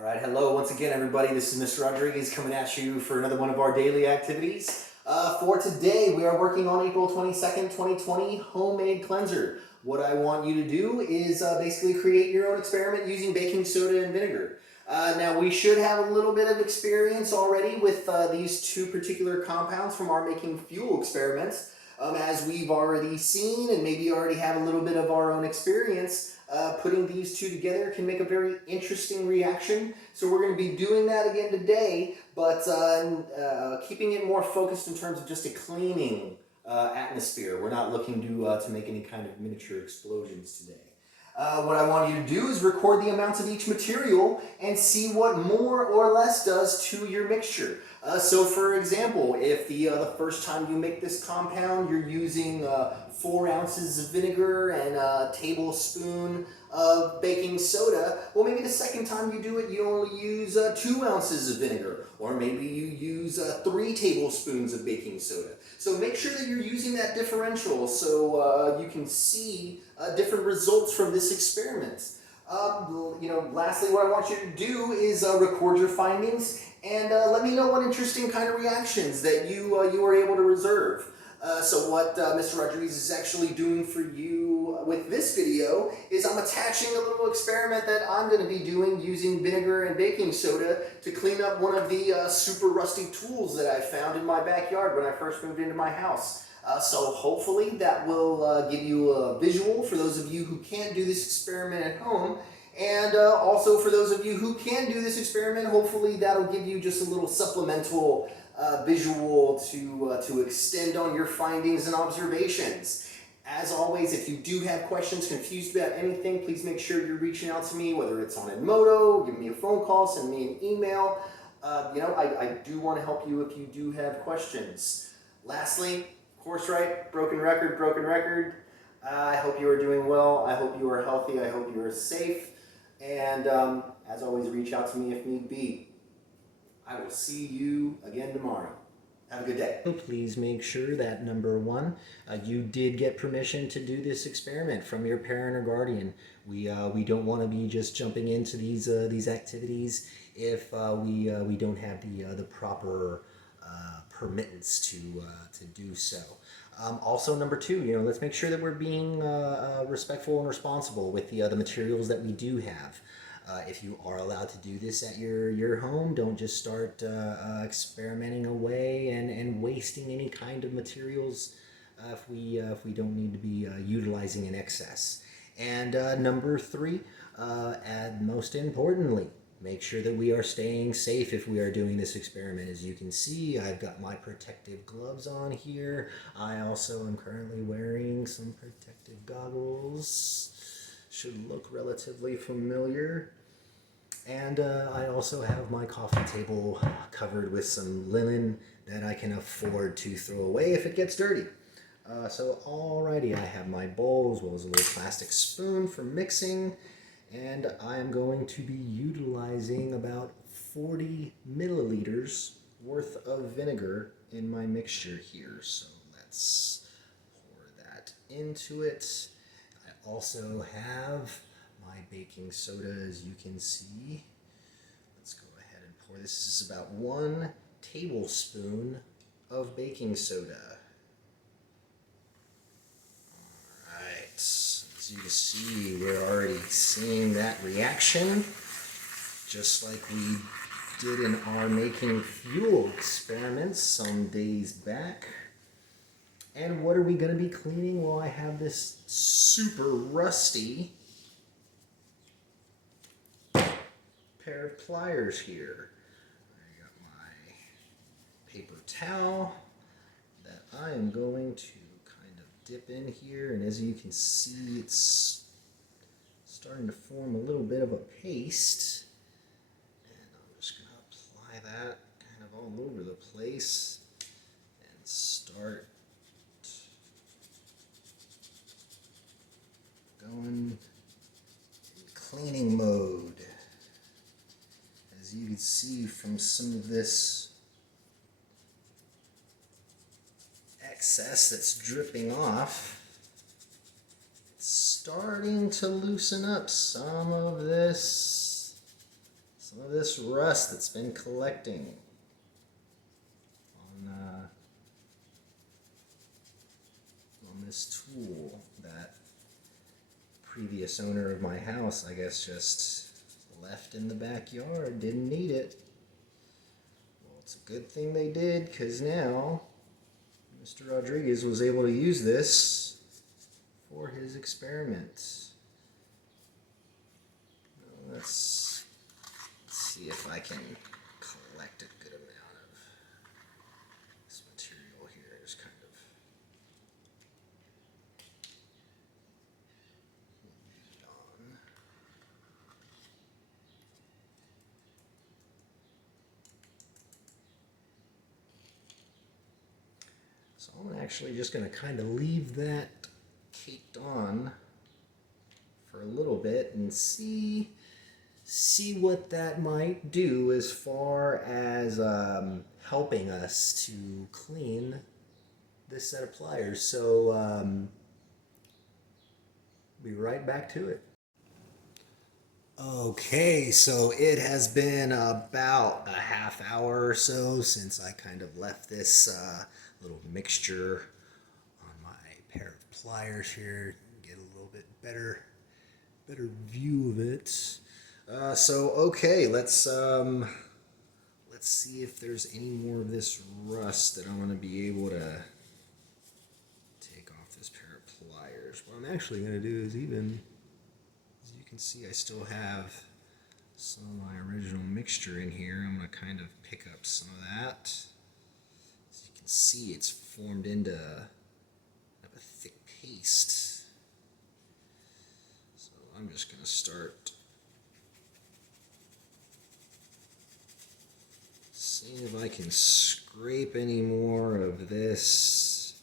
All right, hello once again, everybody. This is Mr. Rodriguez coming at you for another one of our daily activities. For today, we are working on April 22nd, 2020 homemade cleanser. What I want you to do is basically create your own experiment using baking soda and vinegar. Now, we should have a little bit of experience already with these two particular compounds from our making fuel experiments. As we've already seen and maybe already have a little bit of our own experience, putting these two together can make a very interesting reaction. So we're going to be doing that again today, but keeping it more focused in terms of just a cleaning atmosphere. We're not looking to make any kind of miniature explosions today. What I want you to do is record the amounts of each material and see what more or less does to your mixture. So for example, if the first time you make this compound, you're using 4 ounces of vinegar and a tablespoon of baking soda, well, maybe the second time you do it, you only use 2 ounces of vinegar, or maybe you use 3 tablespoons of baking soda. So make sure that you're using that differential so you can see different results from this experiment. Lastly, what I want you to do is record your findings and let me know what interesting kind of reactions that you were able to reserve. So what Mr. Rodriguez is actually doing for you with this video is I'm attaching a little experiment that I'm going to be doing using vinegar and baking soda to clean up one of the super rusty tools that I found in my backyard when I first moved into my house. So hopefully that will give you a visual for those of you who can't do this experiment at home. And also for those of you who can do this experiment, hopefully that'll give you just a little supplemental visual to extend on your findings and observations. As always, if you do have questions, confused about anything, please make sure you're reaching out to me, whether it's on Edmodo, give me a phone call, send me an email. I do want to help you if you do have questions. Lastly, course right, broken record. I hope you are doing well. I hope you are healthy. I hope you are safe. And as always, reach out to me if need be. I will see you again tomorrow. Have a good day. Please make sure that number 1, you did get permission to do this experiment from your parent or guardian. We don't want to be just jumping into these activities if we don't have the proper permittance to do so. Also, number 2, let's make sure that we're being respectful and responsible with the materials that we do have. If you are allowed to do this at your home, don't just start experimenting away and wasting any kind of materials if we don't need to be utilizing in excess. And number 3, and most importantly, make sure that we are staying safe if we are doing this experiment. As you can see, I've got my protective gloves on here. I also am currently wearing some protective goggles. Should look relatively familiar. And I also have my coffee table covered with some linen that I can afford to throw away if it gets dirty. So alrighty, I have my bowl as well as a little plastic spoon for mixing. And I'm going to be utilizing about 40 milliliters worth of vinegar in my mixture here. So let's pour that into it. I also have my baking soda, as you can see. Let's go ahead and pour this. This is about 1 tablespoon of baking soda. As you can see, we're already seeing that reaction, just like we did in our making fuel experiments some days back. And what are we going to be cleaning? Well, I have this super rusty pair of pliers here. I got my paper towel that I am going to dip in here, and as you can see, it's starting to form a little bit of a paste, and I'm just going to apply that kind of all over the place and start going in cleaning mode. As you can see from some of this excess that's dripping off, it's starting to loosen up some of this some of this rust that's been collecting on this tool that previous owner of my house, I guess, just left in the backyard, didn't need it. Well, it's a good thing they did, because now Mr. Rodriguez was able to use this for his experiments. Let's see if I can collect a good amount of this material here. Just kind of on. So I'm actually just going to kind of leave that caked on for a little bit and see what that might do as far as helping us to clean this set of pliers. So be right back to it. Okay, so it has been about a half hour or so since I kind of left this little mixture on my pair of pliers here. Get a little bit better view of it. So okay, let's see if there's any more of this rust that I'm going to be able to take off this pair of pliers. What I'm actually going to do is, even as you can see, I still have some of my original mixture in here. I'm going to kind of pick up some of that. As you can see, it's formed into a thick paste. So I'm just going to start seeing if I can scrape any more of this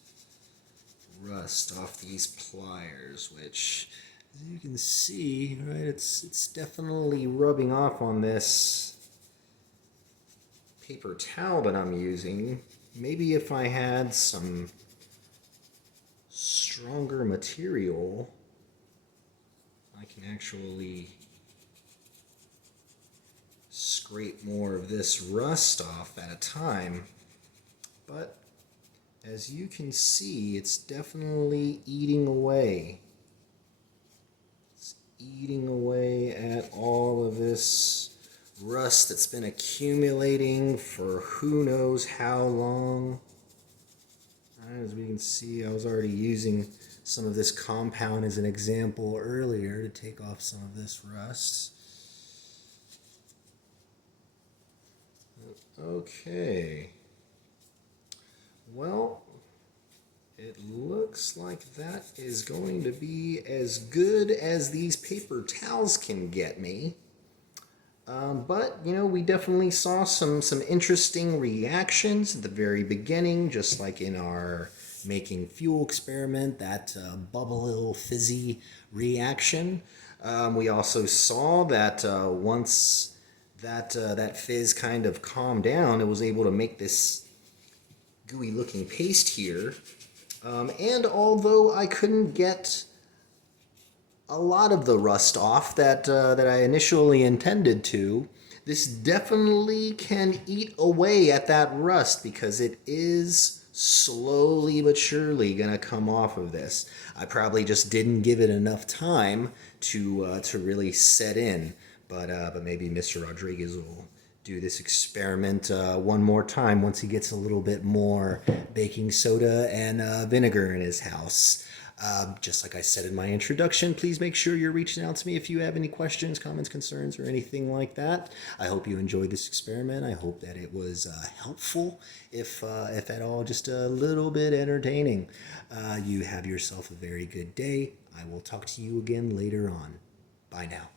rust off these pliers, which, as you can see, right, it's definitely rubbing off on this paper towel that I'm using. Maybe if I had some stronger material, I can actually scrape more of this rust off at a time. But as you can see, it's definitely eating away. It's eating away at all of this rust that's been accumulating for who knows how long. As we can see, I was already using some of this compound as an example earlier to take off some of this rust. Okay, well, it looks like that is going to be as good as these paper towels can get me. But, you know, we definitely saw some interesting reactions at the very beginning, just like in our making fuel experiment, that bubble fizzy reaction. We also saw that once that fizz kind of calmed down, it was able to make this gooey looking paste here. And although I couldn't get a lot of the rust off that I initially intended to, this definitely can eat away at that rust, because it is slowly but surely gonna come off of this. I probably just didn't give it enough time to really set in. But maybe Mr. Rodriguez will do this experiment one more time once he gets a little bit more baking soda and vinegar in his house. Just like I said in my introduction, please make sure you're reaching out to me if you have any questions, comments, concerns, or anything like that. I hope you enjoyed this experiment. I hope that it was helpful, if at all, just a little bit entertaining. You have yourself a very good day. I will talk to you again later on. Bye now.